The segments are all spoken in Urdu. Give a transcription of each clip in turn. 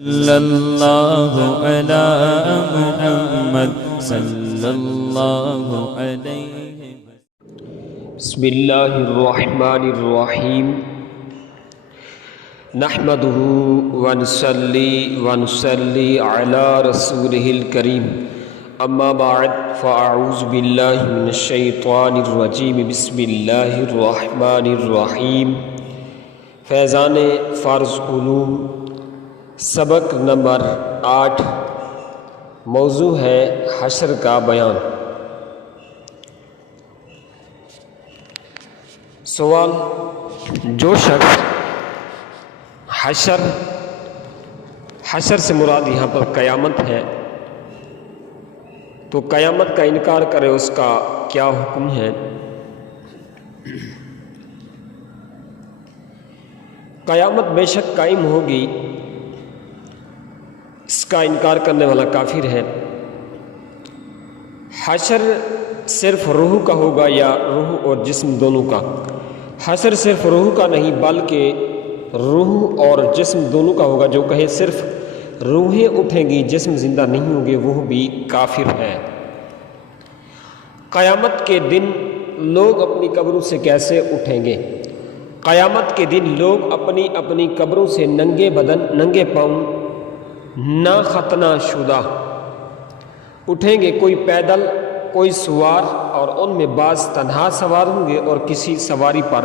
صلی اللہ علی محمد صلی اللہ علیہ بسم اللہ الرحمن الرحیم نحمدہ ونصلی علی رسولہ الکریم اما بعد فاعوذ باللہ من الشیطان الرجیم بسم اللہ الرحمن الرحیم فیضان فرض علوم سبق نمبر 8 موضوع ہے حشر کا بیان۔ سوال: جو شخص حشر سے مراد یہاں پر قیامت ہے تو قیامت کا انکار کرے اس کا کیا حکم ہے؟ قیامت بے شک قائم ہوگی، اس کا انکار کرنے والا کافر ہے۔ حشر صرف روح کا ہوگا یا روح اور جسم دونوں کا؟ حشر صرف روح کا نہیں بلکہ روح اور جسم دونوں کا ہوگا۔ جو کہے صرف روحیں اٹھیں گی جسم زندہ نہیں ہوں گے وہ بھی کافر ہے۔ قیامت کے دن لوگ اپنی قبروں سے کیسے اٹھیں گے؟ قیامت کے دن لوگ اپنی اپنی قبروں سے ننگے بدن، ننگے پاؤں، نہ ختنہ شدہ اٹھیں گے، کوئی پیدل، کوئی سوار، اور ان میں بعض تنہا سوار ہوں گے اور کسی سواری پر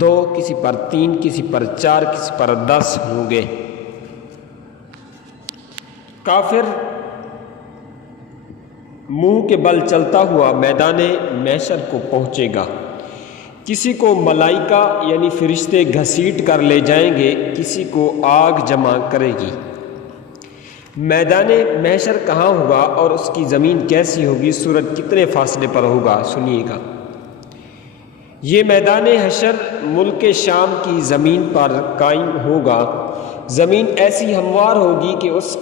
2، کسی پر 3، کسی پر 4، کسی پر 10 ہوں گے۔ کافر منہ کے بل چلتا ہوا میدان محشر کو پہنچے گا۔ کسی کو ملائکہ یعنی فرشتے گھسیٹ کر لے جائیں گے، کسی کو آگ جمع کرے گی۔ میدان محشر کہاں ہوگا اور اس کی زمین کیسی ہوگی؟ سورج کتنے فاصلے پر ہوگا؟ سنیے گا۔ یہ میدان حشر ملک شام کی زمین پر قائم ہوگا۔ زمین ایسی ہموار ہوگی کہ اس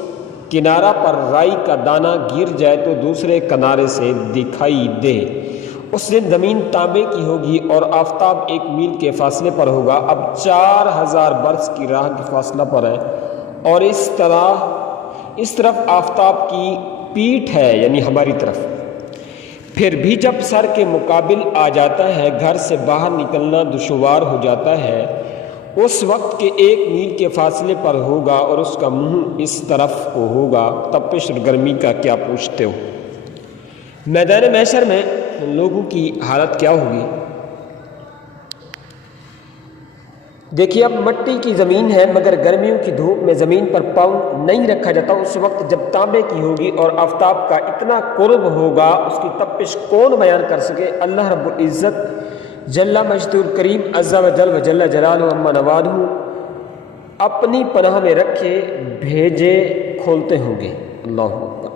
کنارہ پر رائی کا دانہ گر جائے تو دوسرے کنارے سے دکھائی دے۔ اس دن زمین تانبے کی ہوگی اور آفتاب 1 میل کے فاصلے پر ہوگا۔ اب 4000 برس کی راہ کے فاصلہ پر ہے اور اس طرف آفتاب کی پیٹھ ہے یعنی ہماری طرف۔ پھر بھی جب سر کے مقابل آ جاتا ہے، گھر سے باہر نکلنا دشوار ہو جاتا ہے، اس وقت کے 1 میل کے فاصلے پر ہوگا اور اس کا منہ اس طرف کو ہوگا۔ تپش اور گرمی کا کیا پوچھتے ہو؟ میدان محشر میں لوگوں کی حالت کیا ہوگی؟ دیکھیے، اب مٹی کی زمین ہے مگر گرمیوں کی دھوپ میں زمین پر پاؤں نہیں رکھا جاتا۔ اس وقت جب تانبے کی ہوگی اور آفتاب کا اتنا قرب ہوگا، اس کی تپش کون بیان کر سکے؟ اللہ رب العزت جل مجدہ الکریم عز و جل و جل جلالہ عما نوالہ اپنی پناہ میں رکھے بھیجے کھولتے ہوں گے۔ اللہ اکبر۔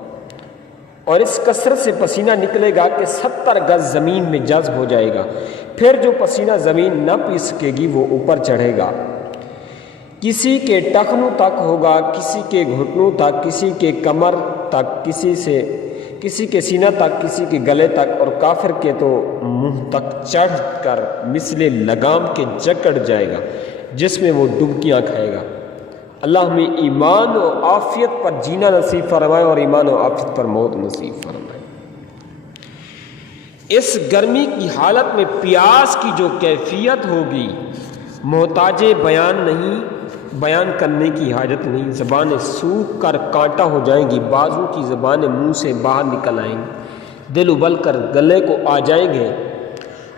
اور اس کثرت سے پسینہ نکلے گا کہ 70 گز زمین میں جذب ہو جائے گا۔ پھر جو پسینہ زمین نہ پی سکے گی وہ اوپر چڑھے گا، کسی کے ٹخنوں تک ہوگا، کسی کے گھٹنوں تک، کسی کے کمر تک، کسی کے سینہ تک، کسی کے گلے تک، اور کافر کے تو منہ تک چڑھ کر مثل لگام کے جکڑ جائے گا جس میں وہ ڈبکیاں کھائے گا۔ اللہ ہمیں ایمان و عافیت پر جینا نصیب فرمائے اور ایمان و عافیت پر موت نصیب فرمائے۔ اس گرمی کی حالت میں پیاس کی جو کیفیت ہوگی محتاج بیان نہیں، بیان کرنے کی حاجت نہیں۔ زبانیں سوکھ کر کانٹا ہو جائیں گی، بازو کی زبانیں منہ سے باہر نکل آئیں گی، دل ابل کر گلے کو آ جائیں گے۔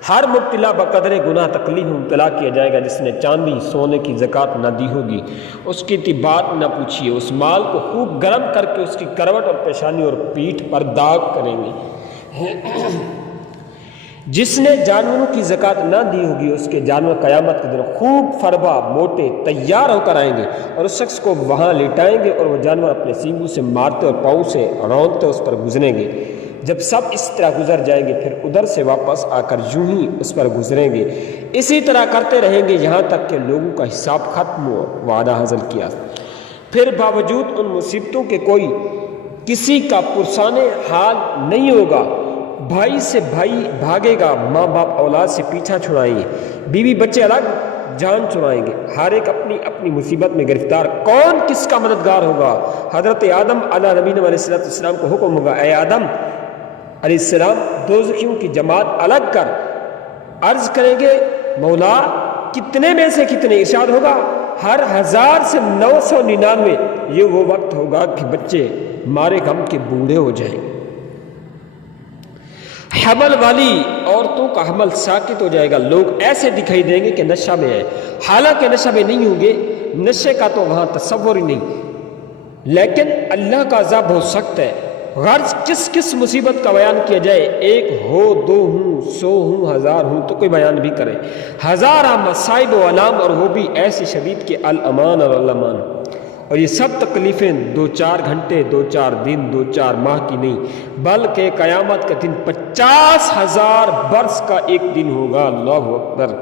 ہر مبتلا بقدر گناہ تکلیف میں مبتلا کیا جائے گا۔ جس نے چاندی سونے کی زکوٰۃ نہ دی ہوگی اس کی بات نہ پوچھیے۔ اس مال کو خوب گرم کر کے اس کی کروٹ اور پیشانی اور پیٹھ پر داغ کریں گے۔ جس نے جانوروں کی زکوٰۃ نہ دی ہوگی اس کے جانور قیامت کے دن خوب فربا موٹے تیار ہو کر آئیں گے اور اس شخص کو وہاں لٹائیں گے اور وہ جانور اپنے سینگوں سے مارتے اور پاؤں سے رونتے اس پر گزریں گے۔ جب سب اس طرح گزر جائیں گے پھر ادھر سے واپس آ کر یوں ہی اس پر گزریں گے۔ اسی طرح کرتے رہیں گے یہاں تک کہ لوگوں کا حساب ختم ہو۔ وعدہ حاصل کیا، پھر باوجود ان مصیبتوں کے کوئی کسی کا پرسان حال نہیں ہوگا۔ بھائی سے بھائی بھاگے گا، ماں باپ اولاد سے پیچھا چھڑائیں گے، بیوی بچے الگ جان چرائیں گے، ہر ایک اپنی اپنی مصیبت میں گرفتار، کون کس کا مددگار ہوگا؟ حضرت آدم علیہ نبینا علیہ السلام کو حکم ہوگا، اے آدم علیہ السلام دوزخیوں کی جماعت الگ کر۔ عرض کریں گے مولا کتنے میں سے کتنے؟ ارشاد ہوگا ہر 1000 سے 999۔ یہ وہ وقت ہوگا کہ بچے مارے غم کے بوڑھے ہو جائیں گے، حمل والی عورتوں کا حمل ساکت ہو جائے گا، لوگ ایسے دکھائی دیں گے کہ نشہ میں ہے، حالانکہ نشہ میں نہیں ہوں گے، نشے کا تو وہاں تصور ہی نہیں، لیکن اللہ کا عذاب بہت سخت ہے۔ غرض کس کس مصیبت کا بیان کیا جائے، ایک ہو، 2 ہوں، 100 ہوں، 1000 ہوں، تو کوئی بیان بھی کرے، ہزارہ مصائب و علام، اور وہ بھی ایسی شدید کہ الامان اور الامان۔ اور یہ سب تکلیفیں 2-4 گھنٹے، 2-4 دن، 2-4 ماہ کی نہیں، بلکہ قیامت کا دن 50,000 برس کا ایک دن ہوگا۔ اللہ اکبر!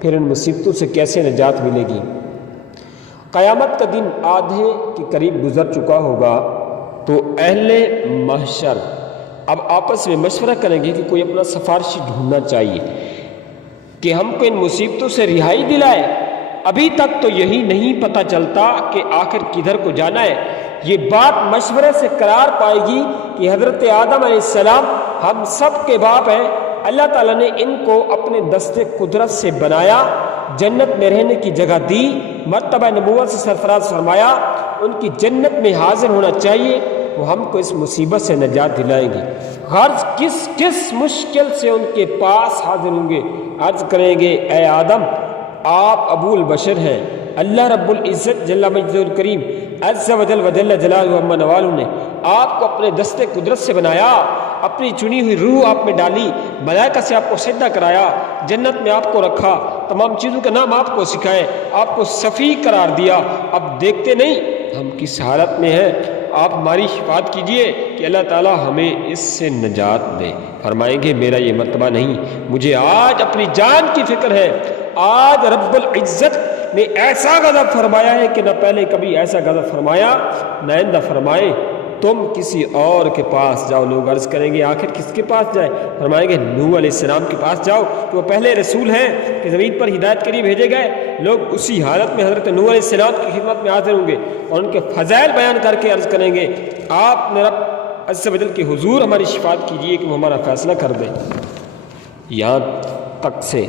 پھر ان مصیبتوں سے کیسے نجات ملے گی؟ قیامت کا دن آدھے کے قریب گزر چکا ہوگا، تو اہل محشر اب آپس میں مشورہ کریں گے کہ کوئی اپنا سفارشی ڈھونڈنا چاہیے کہ ہم کو ان مصیبتوں سے رہائی دلائے۔ ابھی تک تو یہی نہیں پتہ چلتا کہ آخر کدھر کو جانا ہے۔ یہ بات مشورے سے قرار پائے گی کہ حضرت آدم علیہ السلام ہم سب کے باپ ہیں، اللہ تعالیٰ نے ان کو اپنے دست قدرت سے بنایا، جنت میں رہنے کی جگہ دی، مرتبہ نبوت سے سرفراز فرمایا، ان کی جنت میں حاضر ہونا چاہیے، وہ ہم کو اس مصیبت سے نجات دلائیں گے۔ غرض کس کس مشکل سے ان کے پاس حاضر ہوں گے، عرض کریں گے اے آدم آپ ابو البشر ہیں، اللہ رب العزت جل مجدہ الکریم عز و جل و جل جلالہ عما نوالہ نے آپ کو اپنے دست قدرت سے بنایا، اپنی چنی ہوئی روح آپ میں ڈالی، ملائکہ سے آپ کو سجدہ کرایا، جنت میں آپ کو رکھا، تمام چیزوں کا نام آپ کو سکھائے، آپ کو صفی قرار دیا۔ اب دیکھتے نہیں ہم کس حالت میں ہیں، آپ ہماری شفاعت کیجئے کہ اللہ تعالیٰ ہمیں اس سے نجات دے۔ فرمائیں گے میرا یہ مرتبہ نہیں، مجھے آج اپنی جان کی فکر ہے، آج رب العزت نے ایسا غضب فرمایا ہے کہ نہ پہلے کبھی ایسا غضب فرمایا، نہ آئندہ فرمائے، تم کسی اور کے پاس جاؤ۔ لوگ عرض کریں گے آخر کس کے پاس جائیں؟ فرمائیں گے نوح علیہ السلام کے پاس جاؤ کہ وہ پہلے رسول ہیں کہ زمین پر ہدایت کے لیے بھیجے گئے۔ لوگ اسی حالت میں حضرت نوح علیہ السلام کی خدمت میں حاضر ہوں گے اور ان کے فضائل بیان کر کے عرض کریں گے آپ نے رب عز و جل کے حضور ہماری شفاعت کیجیے کہ وہ ہمارا فیصلہ کر دیں۔ یہاں تک سے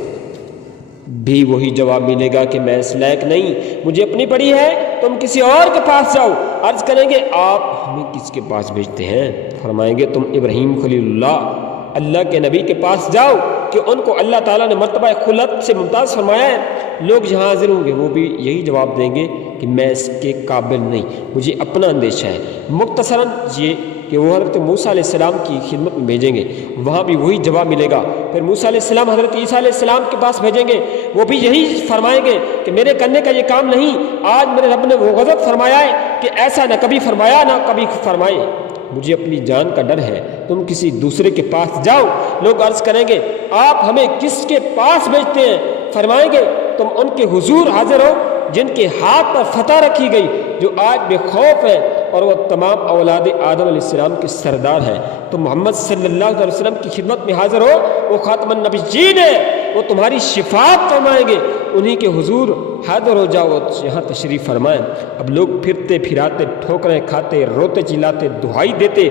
بھی وہی جواب ملے گا کہ میں اس لائق نہیں، مجھے اپنی پڑی ہے، تم کسی اور کے پاس جاؤ۔ عرض کریں گے آپ ہمیں کس کے پاس بھیجتے ہیں؟ فرمائیں گے تم ابراہیم خلیل اللہ کے نبی کے پاس جاؤ کہ ان کو اللہ تعالیٰ نے مرتبہ خلت سے ممتاز فرمایا ہے۔ لوگ جہاں حاضر ہوں گے وہ بھی یہی جواب دیں گے کہ میں اس کے قابل نہیں، مجھے اپنا اندیشہ ہے۔ مختصراً یہ کہ وہ حضرت موسیٰ علیہ السلام کی خدمت میں بھیجیں گے، وہاں بھی وہی جواب ملے گا۔ پھر موسیٰ علیہ السلام حضرت عیسیٰ علیہ السلام کے پاس بھیجیں گے، وہ بھی یہی فرمائیں گے کہ میرے کرنے کا یہ کام نہیں، آج میرے رب نے وہ غضب فرمایا ہے کہ ایسا نہ کبھی فرمایا نہ کبھی فرمائے، مجھے اپنی جان کا ڈر ہے، تم کسی دوسرے کے پاس جاؤ۔ لوگ عرض کریں گے آپ ہمیں کس کے پاس بھیجتے ہیں؟ فرمائیں گے تم ان کے حضور حاضر ہو جن کے ہاتھ پر فتح رکھی گئی، جو آج بے خوف ہے، اور وہ تمام اولاد آدم علیہ السلام کے سردار ہیں۔ تو محمد صلی اللہ علیہ وسلم کی خدمت میں حاضر ہو، وہ خاتم النبیین ہے، وہ تمہاری شفاعت فرمائیں گے، انہی کے حضور حاضر ہو جاؤ، یہاں تشریف فرمائیں۔ اب لوگ پھرتے پھراتے، ٹھوکریں کھاتے، روتے چلاتے، دہائی دیتے،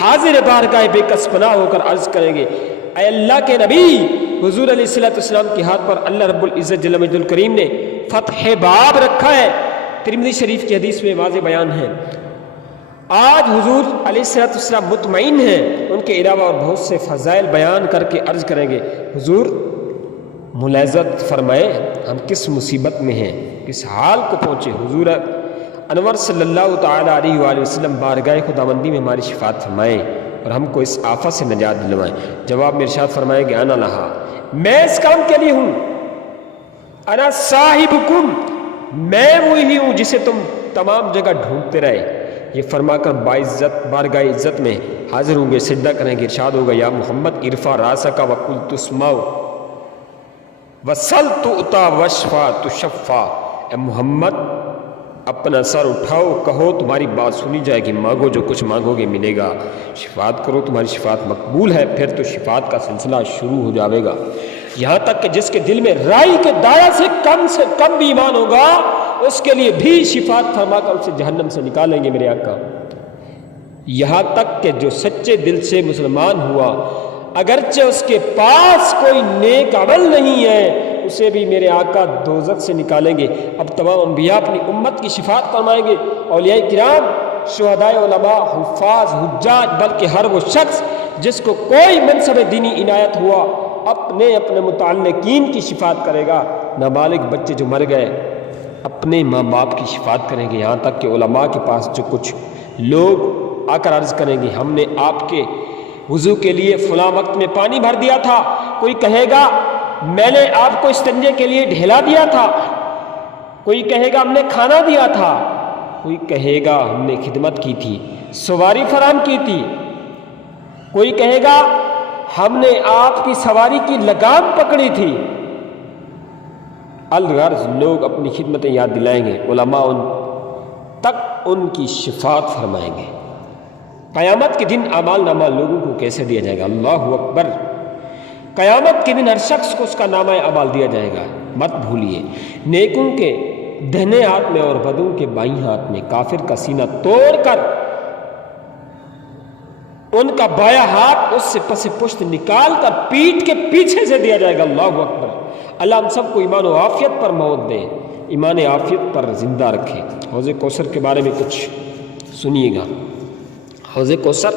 حاضر بارگاہ بے کس پناہ ہو کر عرض کریں گے اے اللہ کے نبی، حضور علیہ السلام کے ہاتھ پر اللہ رب العزت جل مجدہ الکریم نے فتح باب رکھا ہے۔ ترمذی شریف کی حدیث میں واضح بیان ہے، آج حضور علیہ السلام مطمئن ہیں، ان کے علاوہ اور بہت سے فضائل بیان کر کے عرض کریں گے حضور ملاحظت فرمائے ہم کس مصیبت میں ہیں، کس حال کو پہنچے۔ حضور انور صلی اللہ تعالی علیہ وآلہ وسلم بارگاہ خداوندی میں ہماری شفاعت فرمائیں اور ہم کو اس آفت سے نجات دلوائیں۔ جواب میں ارشاد فرمائیں گے انا لہا، میں اس کام کے لیے ہوں، انا صاحبکم، میں وہی ہوں جسے تم تمام جگہ ڈھونڈتے رہے۔ یہ فرما کر باعزت بارگاہ عزت میں حاضر ہوں گے، سجدہ کریں گے، ارشاد ہوگا یا محمد ارفع راسک وقل تسمع وسل تؤطا واشفع تشفع، اے محمد اپنا سر اٹھاؤ، کہو تمہاری بات سنی جائے گی، مانگو جو کچھ مانگو گے ملے گا، شفاعت کرو تمہاری شفاعت مقبول ہے، پھر تو شفاعت کا سلسلہ شروع ہو جاوے گا، یہاں تک کہ جس کے دل میں رائی کے دائرہ سے کم بھی ایمان ہوگا اس کے لیے بھی شفاعت فرما کر اسے جہنم سے نکالیں گے میرے آقا۔ یہاں تک کہ جو سچے دل سے مسلمان ہوا اگرچہ اس کے پاس کوئی نیک عمل نہیں ہے اسے بھی میرے آقا دوزخ سے نکالیں گے۔ اب تمام انبیاء اپنی امت کی شفاعت فرمائیں گے، اولیاء کرام، شہداء، علماء، حفاظ، حجاج، بلکہ ہر وہ شخص جس کو کوئی منصب دینی عنایت ہوا اپنے متعلقین کی شفاعت کرے گا۔ نابالغ بچے جو مر گئے اپنے ماں باپ کی شفاعت کریں گے، یہاں تک کہ علماء کے پاس جو کچھ لوگ آ کر عرض کریں گے ہم نے آپ کے وضو کے لیے فلاں وقت میں پانی بھر دیا تھا، کوئی کہے گا میں نے آپ کو استنجے کے لیے ڈھیلا دیا تھا، کوئی کہے گا ہم نے کھانا دیا تھا، کوئی کہے گا ہم نے خدمت کی تھی، سواری فراہم کی تھی، کوئی کہے گا ہم نے آپ کی سواری کی لگام پکڑی تھی۔ الغرض لوگ اپنی خدمتیں یاد دلائیں گے، علماء ان کی شفاعت فرمائیں گے۔ قیامت کے دن اعمال نامہ لوگوں کو کیسے دیا جائے گا؟ اللہ اکبر! قیامت کے دن ہر شخص کو اس کا نامہ اعمال دیا جائے گا، مت بھولیے، نیکوں کے دہنے ہاتھ میں اور بدوں کے بائیں ہاتھ میں، کافر کا سینہ توڑ کر ان کا بایاں ہاتھ اس سے پس پشت نکال کر پیٹھ کے پیچھے سے دیا جائے گا۔ اللہ اکبر! اللہ ہم سب کو ایمان و عافیت پر موت دے، ایمان عافیت پر زندہ رکھے۔ حوض کوثر کے بارے میں کچھ سنیے گا۔ حوض کوثر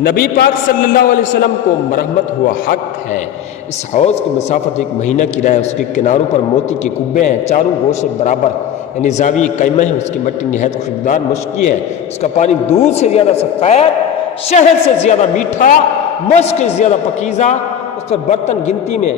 نبی پاک صلی اللہ علیہ وسلم کو مرحمت ہوا حق ہے۔ اس حوض کی مسافت 1 مہینہ کی رائے، اس کے کناروں پر موتی کے کبے ہیں، چاروں گوشے برابر یعنی زاویے قائمہ ہیں، اس کی مٹی نہایت خوشبودار مشکی ہے، اس کا پانی دودھ سے زیادہ سفید، شہد سے زیادہ میٹھا، مشک سے زیادہ پکیزہ، اس پر برتن گنتی میں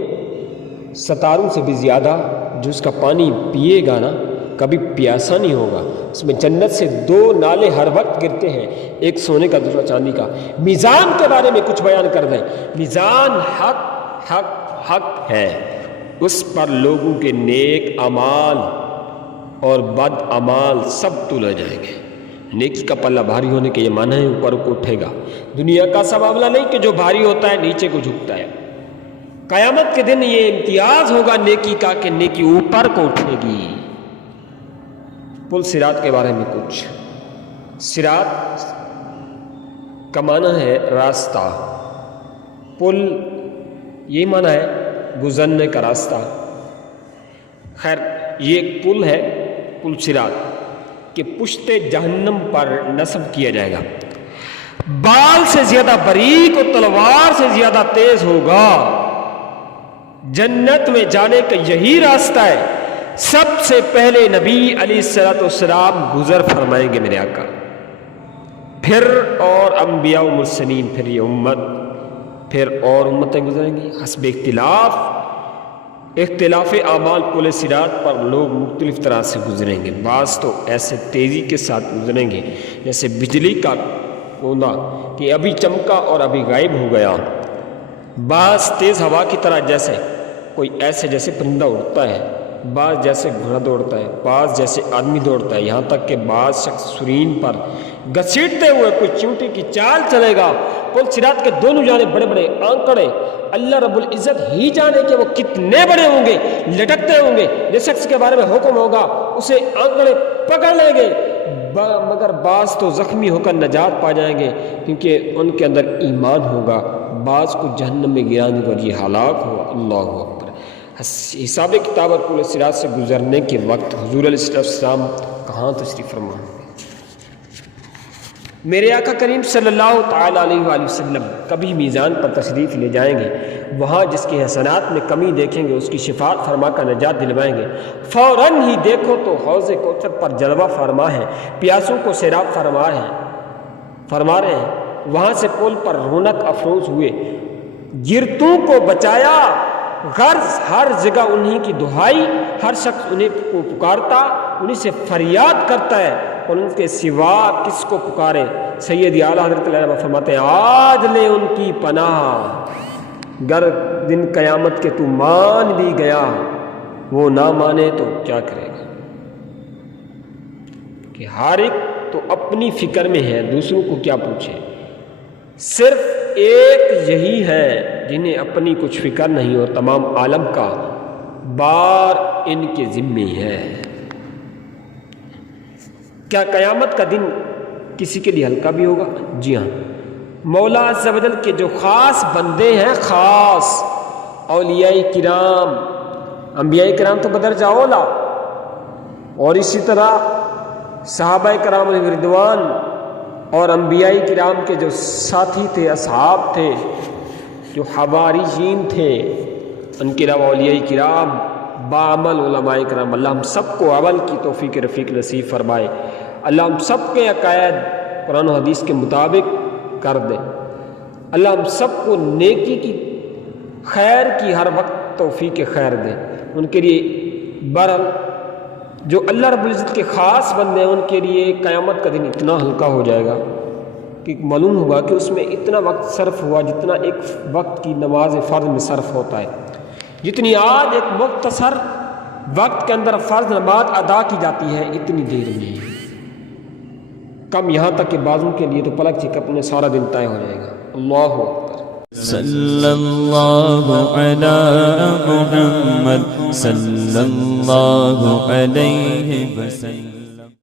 ستاروں سے بھی زیادہ، جو اس کا پانی پیے گا نا کبھی پیاسا نہیں ہوگا۔ اس میں جنت سے 2 نالے ہر وقت گرتے ہیں، ایک سونے کا دوسرا چاندی کا۔ میزان کے بارے میں کچھ بیان کر دیں۔ میزان حق حق حق ہے، اس پر لوگوں کے نیک اعمال اور بد اعمال سب تولے جائیں گے۔ نیکی کا پلہ بھاری ہونے کے یہ معنی ہے اوپر کو اٹھے گا۔ دنیا کا سب معاملہ نہیں کہ جو بھاری ہوتا ہے نیچے کو جھکتا ہے۔ قیامت کے دن یہ امتیاز ہوگا نیکی کا کہ نیکی اوپر کو اٹھے گی۔ پل صراط کے بارے میں کچھ۔ صراط کا معنی ہے راستہ، پل یہ معنی ہے گزرنے کا راستہ۔ خیر یہ ایک پل ہے، پل صراط، کہ پشت جہنم پر نصب کیا جائے گا، بال سے زیادہ باریک اور تلوار سے زیادہ تیز ہوگا۔ جنت میں جانے کا یہی راستہ ہے، سب سے پہلے نبی علیہ الصلوۃ والسلام گزر فرمائیں گے میرے آقا، پھر اور انبیاء و مرسلین، پھر یہ امت، پھر اور امتیں گزریں گی حسب اختلاف اعمال۔ پل صراط پر لوگ مختلف طرح سے گزریں گے، بعض تو ایسے تیزی کے ساتھ گزریں گے جیسے بجلی کا کوندہ کہ ابھی چمکا اور ابھی غائب ہو گیا، بعض تیز ہوا کی طرح جیسے کوئی ایسے جیسے پرندہ اڑتا ہے، بعض جیسے گھوڑا دوڑتا ہے، بعض جیسے آدمی دوڑتا ہے، یہاں تک کہ بعض شخص سرین پر گھسیٹتے ہوئے کوئی چیونٹی کی چال چلے گا۔ پل صراط کے دونوں جانب بڑے بڑے آنکڑے، اللہ رب العزت ہی جانے کہ وہ کتنے بڑے ہوں گے، لٹکتے ہوں گے۔ جس شخص کے بارے میں حکم ہوگا اسے آنکڑے پکڑ لیں گے، مگر بعض تو زخمی ہو کر نجات پا جائیں گے کیونکہ ان کے اندر ایمان ہوگا، بعض کو جہنم میں گرانے پر یہ ہلاک ہوا۔ اللہ اکبر! حساب کتاب اور پل صراط سے گزرنے کے وقت حضور علیہ السلام کہاں تشریف فرما ہوں گے؟ میرے آقا کریم صلی اللہ تعالیٰ علیہ وآلہ وسلم کبھی میزان پر تشریف لے جائیں گے، وہاں جس کے حسنات میں کمی دیکھیں گے اس کی شفاعت فرما کر نجات دلوائیں گے۔ فوراً ہی دیکھو تو حوض کوثر پر جلوہ فرما ہے، پیاسوں کو سیراب فرما رہے ہیں، وہاں سے پل پر رونق افروز ہوئے، گرتوں کو بچایا، غرض ہر جگہ انہی کی دہائی، ہر شخص انہیں کو پکارتا، انہی سے فریاد کرتا ہے اور ان کے سوا کس کو پکارے۔ سید اعلیٰ حضرت علیہ فرماتے ہیں آج لے ان کی پناہ، گر دن قیامت کے تو مان بھی گیا وہ نہ مانے تو کیا کرے گا۔ کہ ہر ایک تو اپنی فکر میں ہے، دوسروں کو کیا پوچھے، صرف ایک یہی ہے جنہیں اپنی کچھ فکر نہیں اور تمام عالم کا بار ان کے ذمے ہے۔ کیا قیامت کا دن کسی کے لیے ہلکا بھی ہوگا؟ جی ہاں، مولا عز و جل کے جو خاص بندے ہیں، خاص اولیاء کرام، انبیاء کرام تو بدرجہ اولا، اور اسی طرح صحابہ کرام علیہ رضوان اور انبیاء کرام کے جو ساتھی تھے، اصحاب تھے، جو حواریین تھے، ان کے علاوہ اولیاء کرام، بعمل علماء کرام، اللہ ہم سب کو عمل کی توفیق رفیق نصیب فرمائے، اللہ ہم سب کے عقائد قرآن و حدیث کے مطابق کر دے، اللہ ہم سب کو نیکی کی، خیر کی ہر وقت توفیق خیر دے۔ ان کے لیے بہرحال جو اللہ رب العزت کے خاص بندے ہیں، ان کے لیے قیامت کا دن اتنا ہلکا ہو جائے گا کہ معلوم ہوگا کہ اس میں اتنا وقت صرف ہوا جتنا ایک وقت کی نماز فرض میں صرف ہوتا ہے، جتنی آج ایک مختصر وقت کے اندر فرض نماز ادا کی جاتی ہے، اتنی دیر میں کم، یہاں تک کہ بعضوں کے لیے تو پلک جھپکنے میں سارا دن طے ہو جائے گا۔ اللہ اکبر۔ صلی اللہ علی محمد صلی اللہ علیہ وسلم۔